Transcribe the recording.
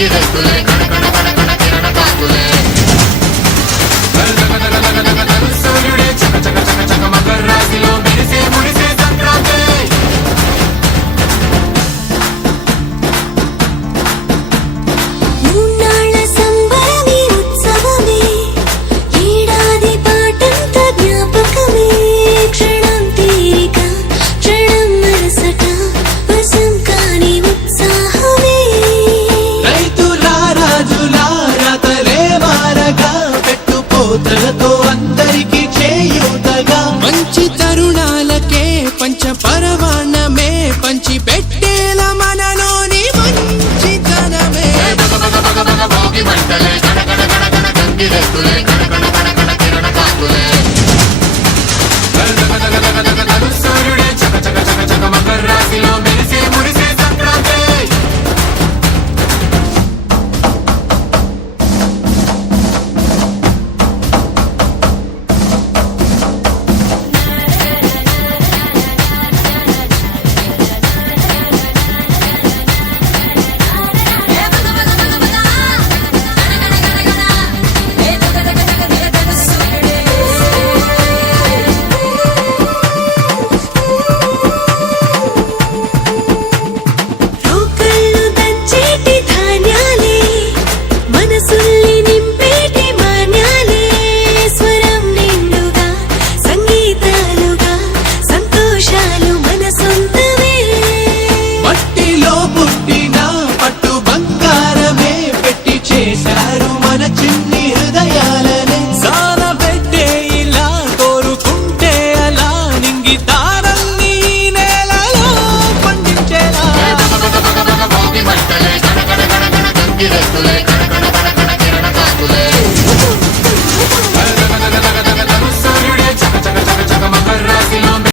గంగిరెద్దులే కణకణ కణకణ కిరణ కాకులే సూర్యుడే చక చక చక చక మకర రాశిలో మెరిసే మురిసే సంక్రాంతి అందరికి చేయూతగా మంచి తరుణాలకే పంచ పరవాణమే పంచి పెట్టేల మనలోని మంచితనమే భోగి మంటలే కణకణ కణకణ గంగిరెద్దులే కణకణ కణకణ కిరణ కాకులే సూర్యుడే చక చక చక చక మకర రాశిలో మెరిసే మురిసే సంక్రాంతి చేశారు మన చిన్ని హృదయాలనే సాన పెట్టే ఇలా కోరుకుంటే అలా నింగి తారల్ని నేలలో పండించేలా భోగి మంటలే కణకణ కణకణ గంగిరెద్దులే కణకణ కణకణ కిరణ కాకులే